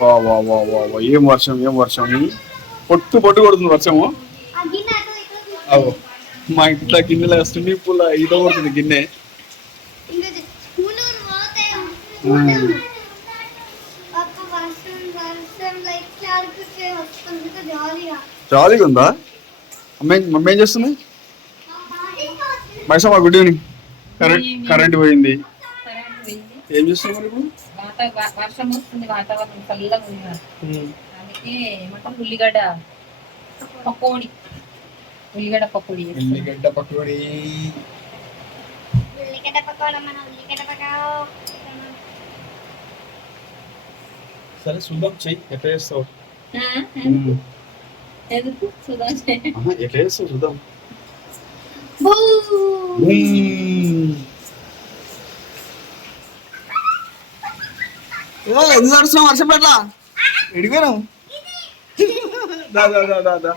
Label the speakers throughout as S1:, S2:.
S1: వా వా వా వా వా. ఏం వర్షం ఏం వర్షం? పొట్టు పొట్టు కొడుతుంది వర్షము. అవు. మా ఇంట్లో గిన్నెలు స్విమ్మింగ్ పూల్ ఈత కొడుతుంది గిన్నె.
S2: జాలీగా.
S1: ఉందా? అమ్మ ఏం- మమ్మీ ఏం చేస్తుంది? Maisamma good evening current current పోయింది.
S3: కరెంట్ పోయింది.
S1: ఏం చేస్తున్నావు మరి ఇప్పుడు?
S3: వర్షం వస్తుంది వాతావరణం చల్లగా ఉంది. అందుకే ఏమంటారు? ఉల్లిగడ్డ పకోడి. ఉల్లిగడ్డ పకోడి
S2: ఉల్లిగడ్డ పకోడా. మన ఉల్లిగడ్డ పకోడా.
S1: సరే చూద్దాం చెయ్యి. ఎట్లా చేస్తావు?
S3: ఎందుకు?
S1: ఆహా, ఎట్లా చేస్తావు చూద్దాం
S2: బూ
S1: ఎందుకు నడుస్తున్నావు వర్షం పట్ల? ఎడిపోయినావు దా దా దా దా దా.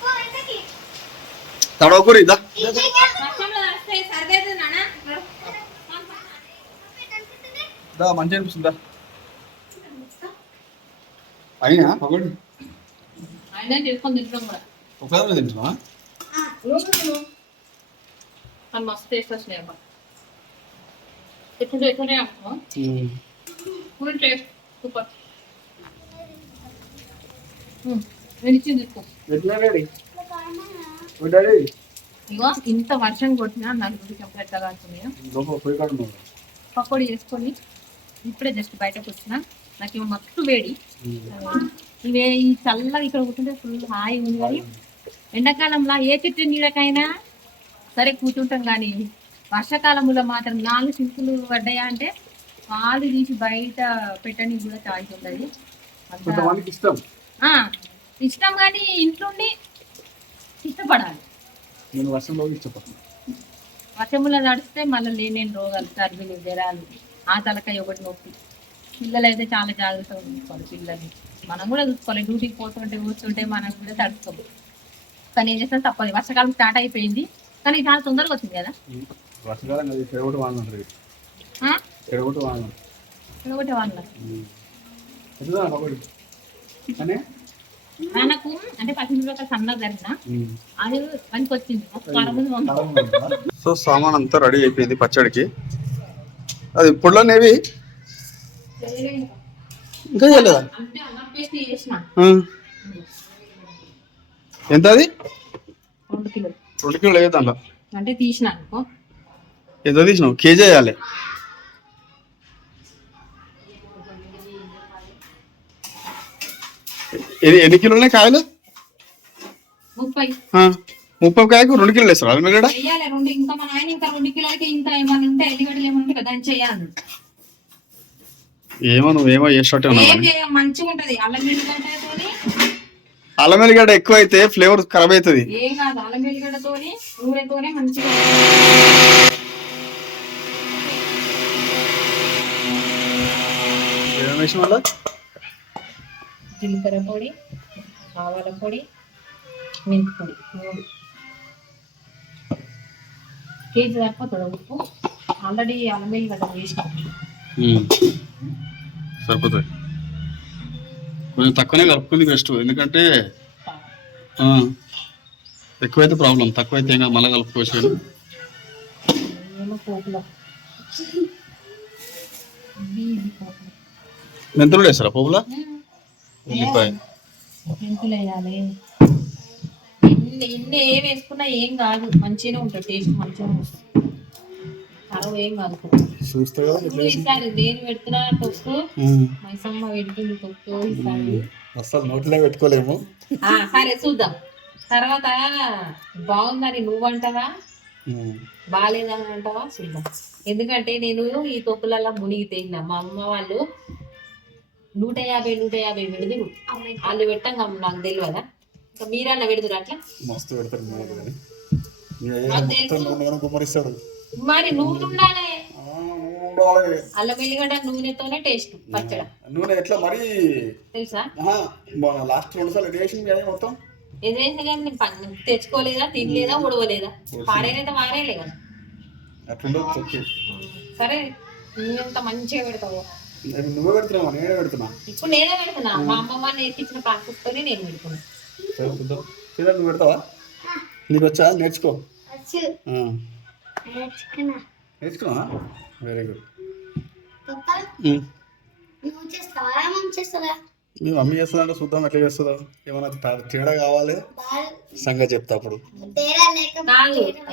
S2: ఓ
S1: తడవకూరి దా.
S3: వర్షంలో వస్తే సరిదేదు నాన్న
S1: దా. మంచి అనిపిస్తుందా అయినా పకోడి
S3: ఆయన చేసుకొని తింటాం కూడా
S1: ఒకదాని తింటున్నావా
S3: మస్తు టేస్ట్ వచ్చినాయి అబ్బా ఎప్పుడు ఎట్లనే అనుకో ఫుల్ టేస్ట్ సూపర్ వెలిచింది తీసుకో
S1: ఎట్లా రెడీ డాడీ
S3: ఇగో ఇంత వర్షం కొట్టినా నలుగురు
S1: పోయి కాడు ఉన్నావు
S3: పకోడీ వేసుకొని ఇప్పుడే జస్ట్ బయటకు వచ్చిన. నాకు మస్తు వేడి. ఇవే ఈ చల్లగా ఇక్కడ కూర్చుంటే ఫుల్ హాయి ఉంది కానీ ఎండాకాలంలో ఏ చెట్టు నీడకైనా సరే కూర్చుంటాం కానీ వర్షాకాలంలో మాత్రం నాలుగు సింపులు పడ్డాయా అంటే పాలు తీసి బయట పెట్టడానికి కూడా ఛాయిస్
S1: కొంతమందికి ఇష్టం.
S3: కానీ ఇంట్లోండి ఇష్టపడాలి.
S1: నేను వర్షంలో
S3: వర్షములో నడిస్తే మళ్ళీ లేనేని రోగాలు సర్వీలు జ్వరాలు ఆ తలకాయ ఒకటి నొప్పి. పిల్లలు అయితే చాలా జాగ్రత్తగా చూసుకోవాలి పిల్లల్ని. మనం కూడా చూసుకోవాలి. డ్యూటీకి పోతుంటే కూర్చుంటే మనం కూడా తడుచుకోము కానీ ఏం చేస్తాం? తప్పదు. వర్షాకాలం స్టార్ట్ అయిపోయింది. కానీ చాలా తొందరగా వచ్చింది కదా?
S1: వర్షకాలం అది చెడగొట్టు వాడినారు
S3: ఆ?
S1: చెడగొట్టు వాడినారు.
S3: ఒకటి వాళ్ళ
S1: ఎట్లా పకోడి? అనే?
S3: మనకు అంటే పచ్చిమిరపకాయ సన్నగా జరిగిన అది వచ్చింది.
S1: సో సామాన్ అంతా రెడీ అయిపోయింది పచ్చడికి. అది ఇప్పుడు అనేవి ఇంకా చేయలేదా?
S3: అంటే
S1: ఎంత అది?
S3: రెండు కిలోలు.
S1: దాంట్లో.
S3: అంటే తీసిన అనుకో.
S1: ఎంత తీసినావు? కేజీ వేయాలి. ఎన్ని కిలోలు ఉన్నాయి కాయలు?
S3: ముప్పై.
S1: కాయకు రెండు కిలోలు వేస్తారు? కూడా
S3: చెయ్యాలి
S1: ఏమో నువ్వు ఏమో చేసినట్టే ఉన్నావు
S3: అల్లం
S1: వెల్లిగడ్డ ఎక్కువ అయితే ఫ్లేవర్ ఖరాబ్ అవుతుంది.
S3: కాదు
S1: వేసిన వల్ల?
S3: జీలకర్ర పొడి ఆవాల పొడి మెంతి పొడి మూడు. కేజీ సరిపోతుంది ఉప్పు? ఆల్రెడీ అల్లం ఎల్లిగడ్డ వేసినాం.
S1: సరిపోతుంది కొంచెం తక్కువనే కలుపుకుంది బెస్ట్ ఎందుకంటే ఎక్కువైతే ప్రాబ్లం తక్కువైతే కాదు మళ్ళీ కలుపుకోవచ్చు
S3: పోపులో.
S1: మెంతులు వేస్తారా పోపులా ఉల్లిపాయ.
S3: మెంతులు వేయాలి ఏం వేసుకున్నా ఏం కాదు. మంచిగానే ఉంటుంది టేస్ట్ మంచిగా ఏం కాదు
S1: చూస్తే
S3: ఈసారి నేను పెడుతున్నా తొక్కు. మైసమ్మ పెడుతుంది తొక్కు ఈసారి.
S1: అసలు నోట్లో పెట్టుకోలేము.
S3: ఆ, సరే చూద్దాం. తర్వాత బాగుందని నువ్వు అంటావా బాగాలేదని అంటావా? చూద్దాం. ఎందుకంటే నేను ఈ తొక్కులలో మునిగి తెగిన మా అమ్మ వాళ్ళు నూట యాభై నూట యాభై పెడదు వాళ్ళు పెట్టంగా నాకు తెలియదా ఇంకా మీరన్నా పెడదురు అట్లా?
S1: మస్తు పెడతారు మీరు. నూనె గుమ్మరిస్తాడు
S3: మరి నూనె ఉండాలి.
S1: ఆ, నూనె ఉండాలి.
S3: అల్లం వెల్లిగడ్డ నూనెతోనే టేస్ట్ పచ్చడ.
S1: నూనె ఎట్లా మరి?
S3: తెలుసా?
S1: లాస్ట్ రెండు సార్లు వేసింది కదా మొత్తం?
S3: ఎదురేసిన కానీ నేను పన్- తెచ్చుకోలేదా తినలేదా ఉడవలేదా పాడేనైతే మారేలే కదా. సరే నువ్వెంత మంచిగా పెడతావు.
S1: నువ్వే పెడుతున్నావా నేనే పెడుతున్నా.
S3: ఇప్పుడు నేనే పెడుతున్నా. మా అమ్మమ్మ నేర్పించిన ప్రాసెస్ తోనే నేను పెడుతున్నా.
S1: సరే చూద్దాం సీదా నువ్వు పెడతావా? నీకు వచ్చా? నేర్చుకో.
S2: నేర్చుకున్నా.
S1: వెరీ గుడ్
S2: నువ్వు చేస్తావా? చేస్తావా
S1: మీ మమ్మీ చేస్తుందంటే చూద్దాం ఎట్లా చేస్తుందో. ఏమైనా తేడా కావాలి? సంగతి చెప్తా అప్పుడు.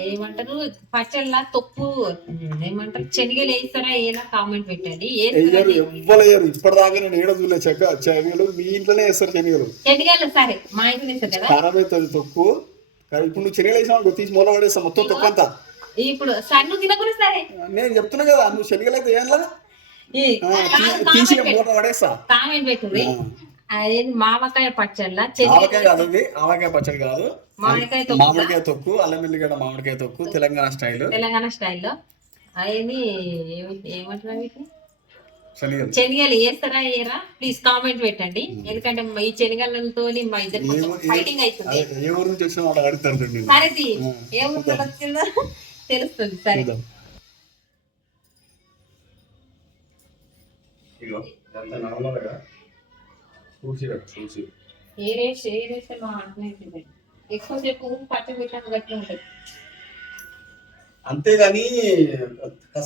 S3: ఏమంటారు? పచ్చళ్ళ తొక్కు ఏమంటారు? శనగలు వేస్తారా ఏలా కామెంట్ పెట్టండి.
S1: వెయ్యరు ఎవ్వలేయరు ఇప్పటిదాకా నేను ఏడో చూడలే చెక్క శనగలు. మీ ఇంట్లోనే వేస్తారు శనగలు.
S3: శనగలు సరే మా ఇంట్లో వేస్తారు కదా?
S1: ఖరాబ్ అవుతుంది తొక్కు. కానీ ఇప్పుడు నువ్వు శనగలు వేసినావు తీసి మూల పడేస్తా మొత్తం తొక్కు అంతా.
S3: ఇప్పుడు సన్ను తినకుండా సరే.
S1: నేను చెప్తున్నా కదా నువ్వు శనగలు అయితే ఏం
S3: కామెంట్ మామకాయ పచ్చళ్ళ?
S1: ఆవకాయ కాదు ఆవకాయ పచ్చడి కాదు.
S3: మామిడికాయ తొక్కు.
S1: మామిడికాయ తొక్కు అల్లం ఎల్లిగడ్డ మామిడికాయ తొక్కు తెలంగాణ స్టైల్.
S3: తెలంగాణ స్టైల్లో. అవన్నీ ఏమంటారు
S1: శనగలు.
S3: వేస్తారా వేయరా? ప్లీజ్ కామెంట్ పెట్టండి. ఎందుకంటే ఈ శనగలతో మా ఇద్దరు ఫైటింగ్ అవుతుంది. సరే ఏ ఊరు తెలుస్తుంది. సరే.
S1: ఇదిగో, ఇదంతా నార్మల్గా చూసి చూసి.
S3: మా ఉంటుంది ఎక్కువసేపు పచ్చడి పెట్టాక గట్టి ఉంటుంది.
S1: అంతేగాని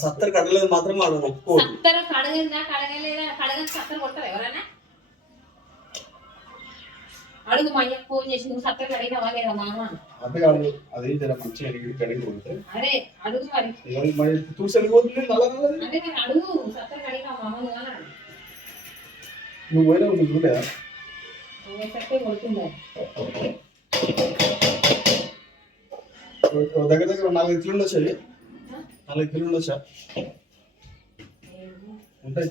S1: సత్తరు కడలేదు మాత్రం వాడు ఒప్పుకోడు
S3: సత్తర కడగందా కడగలేదా కడగని సత్తర కొడతారు ఎవరైనా? అడుగు మా అయ్యకు ఫోన్ చేసి నువ్వు సత్తర కడిగినావా లేదా మామ.
S1: అంతే కాదు అది జర మంచిగా అడిగి కడిగి పోతే
S3: అరే అడుగు మరి.
S1: మరి వెళ్ళిపోతుంది నల్ల నల్లది.
S3: అంటే నేను అడుగు సత్తర కడిగినావా మామ నువ్వు అని అడుగు.
S1: నువ్వు పోయినా నువ్వు చూడలేదా?
S3: వేసరికి కొడుతుందా
S1: దగ్గర దగ్గర నాలుగు ఇట్లు ఉండొచ్చా? నాలుగు ఇట్లు ఉండొచ్చా ఉంటాయి.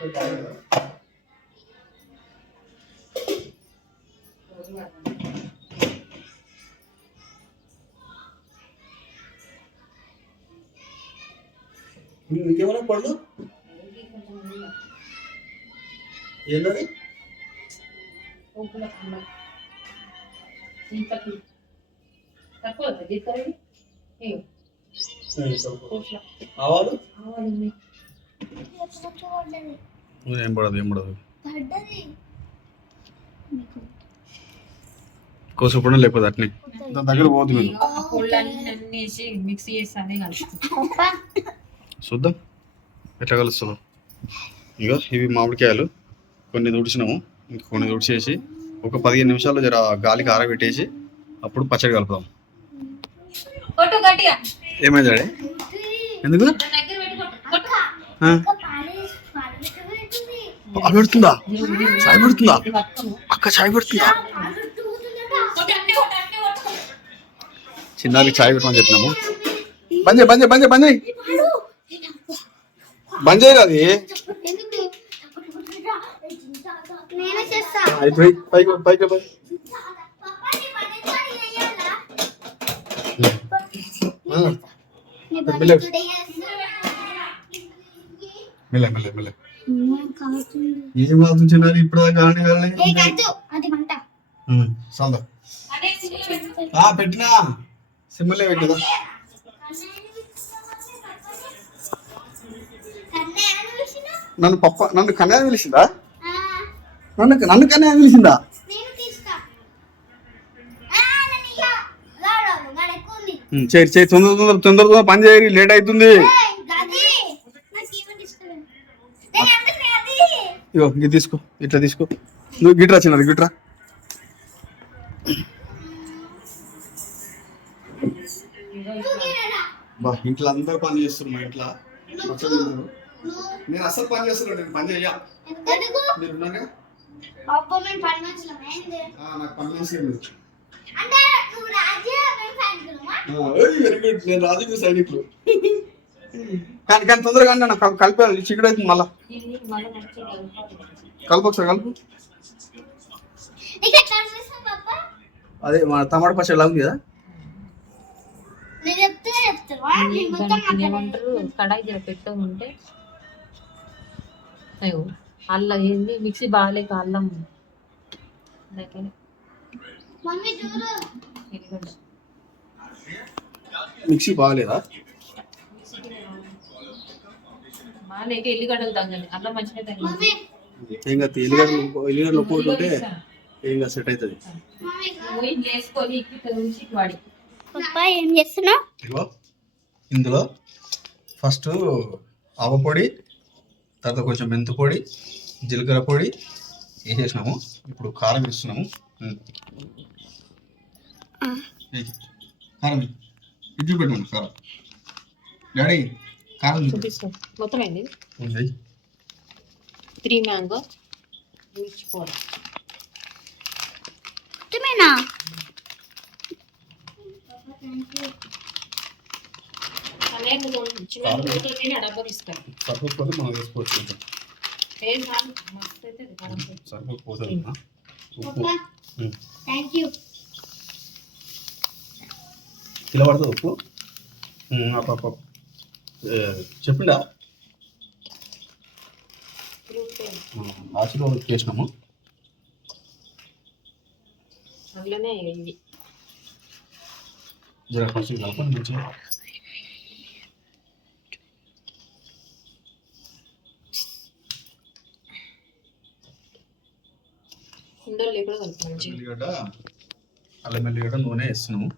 S1: ఉంటాయి. ఇంకేమైనా పళ్ళు? ఏంటది? ఆవాలు? ఏం పడదు ఏం పడదు. కోసపడం లేకపోతే అట్నే. దాని దగ్గర పోదు
S3: మిక్సీ
S2: పప్పా
S1: చూద్దాం. ఎట్లా కలుస్తుందో ఇగో ఇవి మామిడికాయలు. కొన్ని తుడిచినాము. ఇంక కొన్ని తుడిచేసి ఒక పదిహేను నిమిషాలు జర గాలికి ఆరబెట్టేసి అప్పుడు పచ్చడి కలుపుదాం.
S3: కొట్టు గట్టిగా
S1: ఏమైంది ఎందుకు?
S3: నా దగ్గర పెట్టి కొట్టు కొట్టు
S1: ఆ?
S2: ఒక పాడేసి పాడబెట్టబెట్టింది
S1: పాలు పెడుతుందా? చాయ్ పెడుతుందా. అక్క చాయ్ పెడుతుందా
S2: పాడబెట్టుకుంటుందట
S3: కొట్టు, అట్టే కొట్టు, అట్టే కొట్టు.
S1: చిన్నారికి చాయ్ పెట్టమని చెప్పినాము. బంద్ బంద్ బంద్ బంద్ బంద్ చేయాలి అది పైకి పైకి మెల్ల మెల్ల మెల్ల ఏం కాదు చిన్నారి ఇప్పుడు
S2: అది మంట.
S1: చల్దా
S3: అదే సిమ్లో పెట్టు.
S1: పెట్టిదా నన్ను పప్ప నన్ను కన్యా పిలిచిందా? నన్ను నన్ను కన్యా పిలిచిందా?
S2: సరి తీస్తా
S1: తొందర తొందర తొందర తొందర పని చేయరు లేట్ అవుతుంది. ఇగో ఇది తీసుకో ఇట్లా తీసుకో. నువ్వు గిట్రా చిన్నది గిట్రా
S2: నువ్వు తినరా?
S1: బా ఇంట్లో అందరు పని చేస్తున్నారు మా ఇంట్లో. నేను అసలు పని చేస్తున్నాను నేను పని చెయ్యా? మీరు
S2: పని మనుషులం?
S1: Very good. నేను రాజకీయ సైనికులు కానీ కానీ తొందరగా అన్న నాకు కలిపాలి చికెన్ అవుతుంది మళ్ళా. కలుపు ఒకసారి కలుపు? అదే మన టమాటా పచ్చడి ఎలా ఉంది కదా?
S3: దానికి ఏమంటారు? కడాయి జర పెట్టు ఉంటే అయ్యో అల్లం ఏంది? మిక్సీ బాగాలేక అల్లం.
S1: మిక్సీ బాగాలేదా?
S3: మా లేక ఎల్లిగడ్డలు తగ్గండి అల్లం మంచిగా తగ్గింది
S2: మమ్మీ.
S1: ఏం కాదు ఎల్లిగడ్డ ఎల్లిగడ్డ నొప్పి ఉంటే ఏం కాదు సెట్ అవుతుంది.
S2: పప్పా ఏం చేస్తున్నావు?
S1: ఇందులో ఫస్ట్ ఆవ పొడి తర్వాత కొంచెం మెంతు పొడి జీలకర్ర పొడి వేసేసినాము. ఇప్పుడు కారం వేస్తున్నాము. కారం. ఇది చూపెట్టండి కారం. డాడీ కారం
S3: మొత్తం అయింది
S1: ఉంది.
S3: త్రీ మ్యాంగో మిర్చి పౌడర్.
S2: ఇష్టమేనా
S3: నేను చిన్న కూతుర్ని డబ్బా ఇస్తాను
S1: సరిపోకపోతే మనం వేసుకోవచ్చు
S3: ఏం కాదు మస్తు అయితే.
S1: ఉప్పు.
S2: థ్యాంక్ యూ
S1: కిలో పడుతుంది చెప్పిండా. ఆశీర్వాదం
S3: అందులోనే ఇవి.
S1: జర కలపండి మంచిగా
S3: కుండలు కూడా కలుపు మంచిగా.
S1: ఎల్లిగడ్డ అల్లం ఎల్లిగడ్డ నూనె వేస్తున్నాము.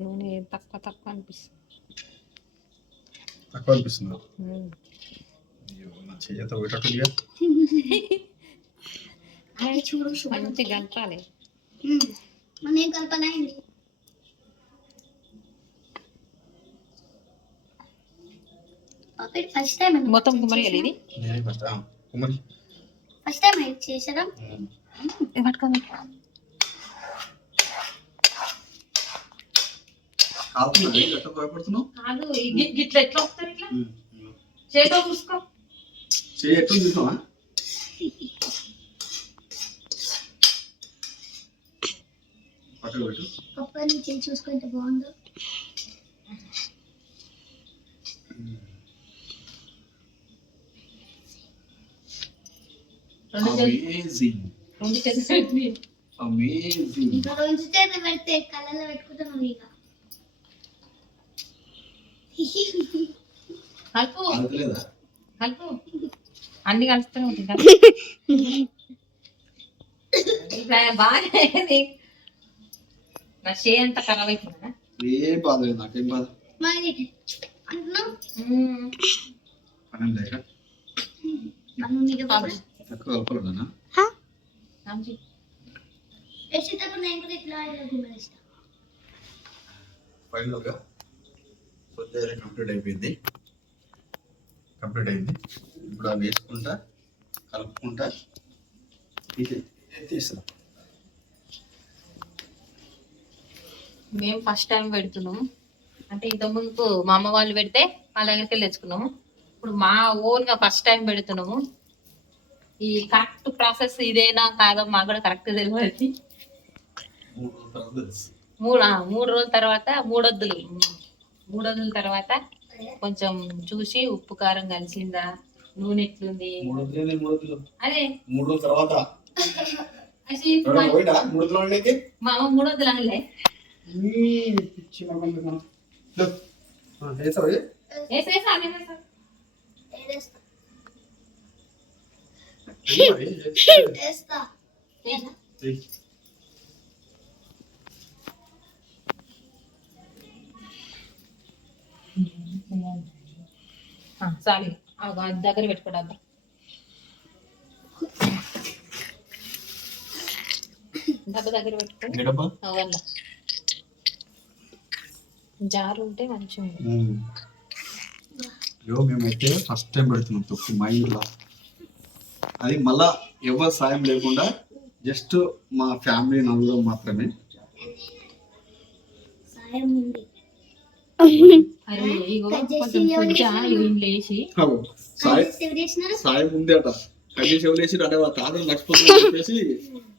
S3: నూనె తక్కువ తక్కువ అనిపిస్తుంది.
S1: తక్కువ అనిపిస్తుంది? చెయ్యత
S2: అది చూడు
S3: మంచిగా కలపాలి.
S2: మన ఏం కల్పన అయింది పాప ఫస్ట్ టైం
S3: మొత్తం కుమ్మరియాలి ఇది?
S1: నేనే ఫస్ట్
S2: టైం?
S1: ఎట్లా
S3: వస్తారు ఇట్లా. చేతో చూసుకో
S1: ఎట్లా పెట్టు.
S2: చేయి చూసుకుంటే బాగుండు
S1: అమేజింగ్
S3: రెండు చేతులు పెట్టి
S1: అమేజింగ్
S2: ఇంకా రోజు చేత పెడితే కళ్ళలో పెట్టుకుంటున్నావు ఇక
S3: కలుపు
S1: ఆగలేదా
S3: కలుపు అన్ని కలుస్తూనే ఉంటుంది బాగా. నా షే అంతా ఖరాబ్ అయిపోయిందా
S1: ఏం బాధ లేదు నాకేం బాధ.
S2: మరి అంటున్నావు మీద
S1: ఫైనల్గా కొద్దిగా కంప్లీట్ అయిపోయింది. కంప్లీట్ అయింది. ఇప్పుడు అవి వేసుకుంటా కలుపుకుంటా ఇది తీస్తా.
S3: మేము ఫస్ట్ టైం పెడుతున్నాము అంటే ఇంత ముందుకు మా అమ్మ వాళ్ళు పెడితే వాళ్ళ దగ్గరికి వెళ్ళి తెచ్చుకున్నాము. ఇప్పుడు మా ఓన్గా ఫస్ట్ టైం పెడుతున్నాము. ఈ కరెక్ట్ ప్రాసెస్ ఇదేనా కాదో మాకు కూడా కరెక్ట్ తెలియదు
S1: మూడు రోజుల తర్వాత తెలుసు.
S3: మూడు ఆ, మూడు రోజుల తర్వాత మూడొద్దులు. మూడొద్దుల తర్వాత కొంచెం చూసి ఉప్పు కారం కలిసిందా? నూనె ఎట్లుంది?
S1: మూడు రోజులు మూడు రోజులు
S3: అదే
S1: మూడు రోజుల తర్వాత
S3: మా అమ్మ మూడొద్దులు అనలే వేసా
S1: మరి, వేసి.
S3: చాలు అది దగ్గర పెట్టుకోవద్దు డబ్బు దగ్గర పెట్టుకో.
S1: ఏ డబ్బా?
S3: అవల్ల జారు ఉంటే మంచిగా
S1: మేమైతే ఫస్ట్ టైం పెడుతున్నాం తొక్కు మా ఇంట్లో అది మళ్ళా ఎవరి సాయం లేకుండా జస్ట్ మా ఫ్యామిలీ నలుగురు మాత్రమే.
S2: సాయం ఉంది.
S3: అరే ఇగో
S2: కట్ చేసి
S3: కొంచెం
S2: ఎవరికి
S3: కొంచెం
S2: ఇవ్వాలి?
S3: ఇవి లేచి.
S1: అవు, సాయం
S2: ఎవరు చేసినారు?
S1: సాయం ఉంది అట. అంటే వాళ్ళ తాత లక్ష్మణ్ చెప్పేసి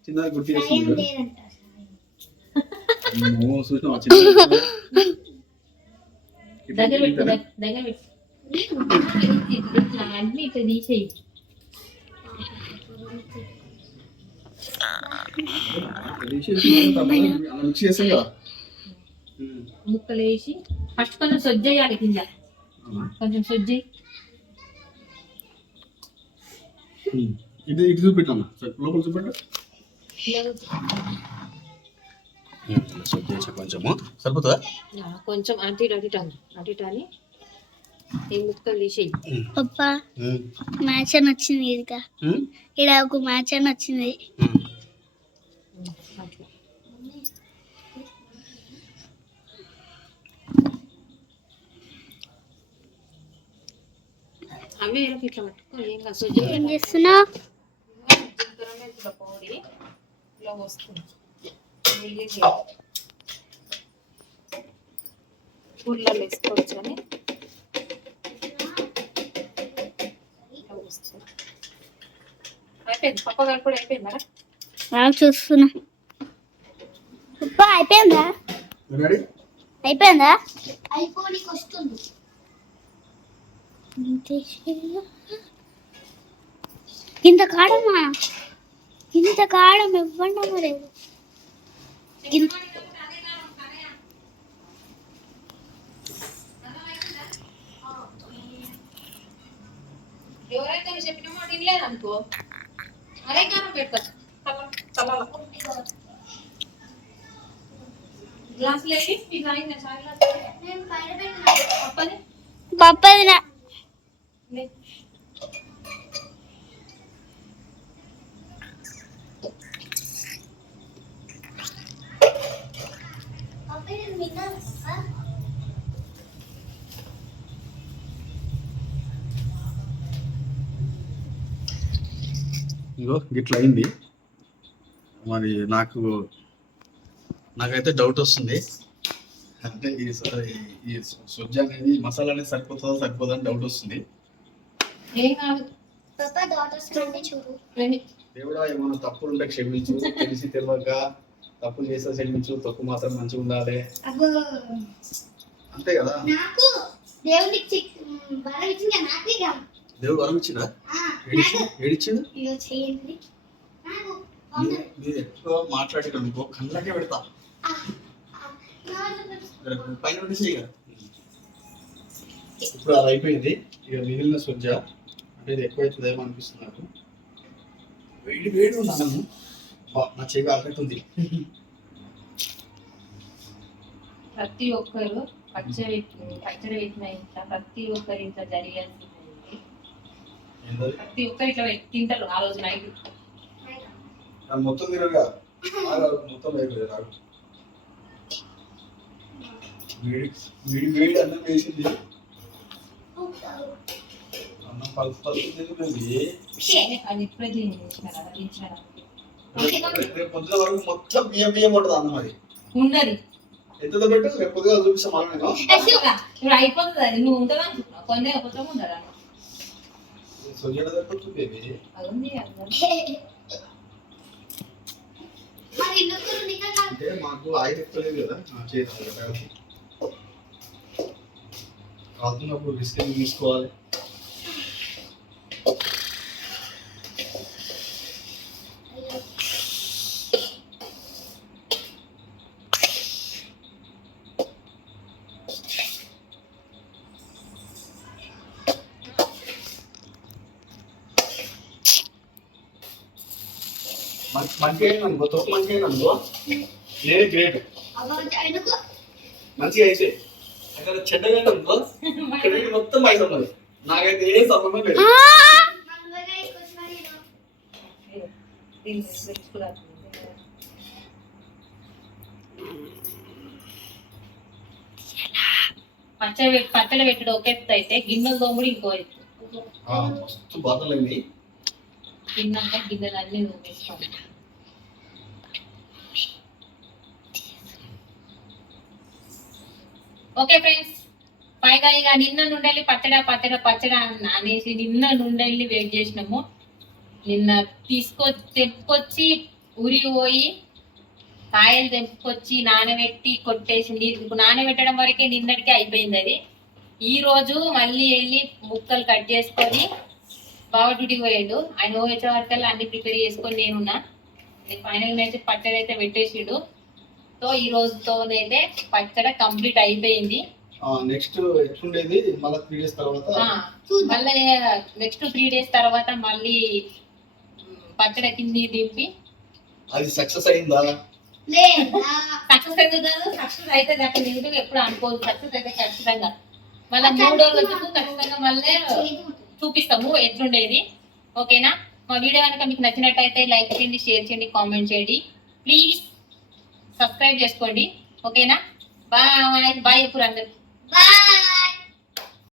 S1: చిన్నగా గుర్తు చిన్న
S3: దగ్గర పెట్టు దగ్- దగ్గర పెట్టు. ఇట్లా అన్ని ఇట్లా తీసేయి
S1: తీసేసి అలా మిక్స్ చేసాం కదా ఉమ్.
S3: ముక్కలు వేసి ఫస్ట్ కొంచెం సొజ్జేయాలి కింద? కొంచెం సొజ్జి.
S1: ఇది లోపల చూపెట్టు. చేసా కొంచెము. సరిపోతుందా?
S3: కొంచెం అటు ఇటు అటు ఇటు అని అటు ఇటు అని. ఈ ముక్కలు తీసేయి.
S2: పప్ప. మ్యాచ్ అని వచ్చింది ఇదిగా. ఇక్కడ ఒక మ్యాచ్ అని వచ్చింది
S1: ఉమ్.
S3: అట్లా అవి ఇట్లా పట్టుకో ఏం కాదు.
S2: ఏం చేస్తున్నావు?
S3: పొడి ఇలా వస్తుంది ఊర్లలో వేసుకోవచ్చు అని వస్తుంది అయిపోయింది పప్ప కలుపుడు అయిపోయింది? మేడం
S2: నాకు చూస్తున్నా అయిపోయిందా?
S1: రెడీ?
S2: అయిపోయిందా? అయిపోనికి వస్తుంది ఇంత కాడమా ఇంత కాడం ఇవ్వండి లేదు
S3: ఎవరైతే చెప్పిన మాట వినలేదు అనుకో అదే కారం పెడతా. తల గ్లాసులు వేసి మీకు అయిందా చాయ్ గ్లాస్ పప్పది?
S2: పప్పది.
S1: ఇగో గిట్లా అయింది. మరి నాకు నాకైతే డౌట్ వస్తుంది. అంటే ఈ ఈ సుజ్జ అనేది మసాలా అనేది సరిపోతుందా సరిపోదా అని డౌట్ వస్తుంది. దేవుడా ఏమైనా తప్పులు ఉంటే క్షమించు. తెలిసి తెలియక తప్పులు చేస్తే క్షమించు. తప్పు మాత్రం మంచిగా ఉండాలి.
S2: అబ్బో.
S1: అంతే కదా. దేవుడు వరం ఇచ్చిందా ఎక్కువ అనుకో కళ్ళకే పెడతా. పైన ఇప్పుడు అది అయిపోయింది. ఇక మిగిలిన సుజ్జ అంటే ఇది ఎక్కువ అవుతుందేమో అనిపిస్తుంది నాకు. వేడి వేడి ఉంది బా, నా చెవి ఆకట్టుంది
S3: ప్రతి ఒక్కరు పచ్చడి పచ్చడి పెట్టిన ఇంట్లో ప్రతి ఒక్కరి ఇంట్లో జరిగాల్సింది
S1: ఏంటది?
S3: ప్రతి ఒక్కరు ఇట్లా తింటారు ఆ రోజు నైట్
S1: మొత్తం తిరగా మొత్తం వేడి వేడి అన్నం వేసింది. అన్నం పలుపు తిరుగుతుంది
S3: అది ఇప్పుడే
S1: రేపు రేపు పొద్దున వరకు మొత్తం బియ్యం బియ్యం ఉంటుంది అన్నం అది.
S3: ఉన్నది.
S1: ఎంత పెట్టు రేపు పొద్దున చూపిస్తాం మనం నేను
S3: ఇప్పుడు అయిపోతుంది నువ్వు అనుకుంటున్నావు కొన్ని కొంచెం ఉండదా అందరూ.
S2: మరి నువ్వు నీకు
S1: అంటే మాకు ఆయిల్ ఎక్కలేదు కదా చేయాలి కాలుతున్నప్పుడు రిస్క్ తీసుకోవాలి మంచి మంచిగా అనుకో తొక్కు మంచిగా అనుకో నేనే గ్రేట్ మంచిగా అయితే అక్కడ చెడ్డగా అనుకో క్రెడిట్ మొత్తం పైస ఉన్నది. నాకైతే ఏ సంబంధం లేదు.
S3: పచ్చడి పెట్- పచ్చడి పెట్టడం ఒక ఎత్తు అయితే గిన్నెలు తోముడు ఇంకో ఎత్తు
S1: మస్తు బాధలైంది
S3: తిన్నాక గిన్నెలు అన్ని ఓకే ఫ్రెండ్స్ పైగా ఇక నిన్న నుండి పచ్చడా పచ్చడా పచ్చడా అనేసి నిన్న నుండి వెయిట్ చేసినాము. నిన్న తీసుకొ తెప్పుకొచ్చి ఊరి పోయి కాయలు తెంపుకొచ్చి నానబెట్టి కొట్టేసింది ఇప్పుడు నానబెట్టడం వరకే నిన్నటికే అయిపోయింది అది. ఈ రోజు మళ్ళీ వెళ్ళి ముక్కలు కట్ చేసుకొని బావ డ్యూటీ పోయాడు. ఆయన వచ్చే వరకల్లా అన్ని ప్రిపేర్ చేసుకొని నేనున్నా. ఫైనల్ అయితే పచ్చడి అయితే పెట్టేసిడు. సో ఈ రోజుతో అయితే పచ్చడి కంప్లీట్ అయిపోయింది.
S1: నెక్స్ట్ ఎట్లుండేది? మళ్ళీ త్రీ డేస్ తర్వాత?
S3: ఆ, మళ్ళీ నెక్స్ట్ త్రీ డేస్ తర్వాత మళ్ళీ పచ్చడి కింది దింపి.
S1: అది సక్సెస్ అయిందా?
S2: లేదా?
S3: సక్సెస్ అయితే కాదు సక్సెస్ అయితే అక్కడ నెగిటివ్ ఎప్పుడు అనుకోదు? సక్సెస్ అయితే ఖచ్చితంగా. మళ్ళీ మూడో రోజుకు ఖచ్చితంగా. మళ్ళీ చూపిస్తాము ఎట్లుండేది. ఓకేనా? మా వీడియో కనుక మీకు నచ్చినట్టయితే లైక్ చేయండి షేర్ చేయండి కామెంట్ చేయండి. ప్లీజ్ సబ్స్క్రైబ్ చేసుకోండి. ఓకేనా? బాయ్ బాయ్ ఎప్పుడు అందరు
S2: బాయ్.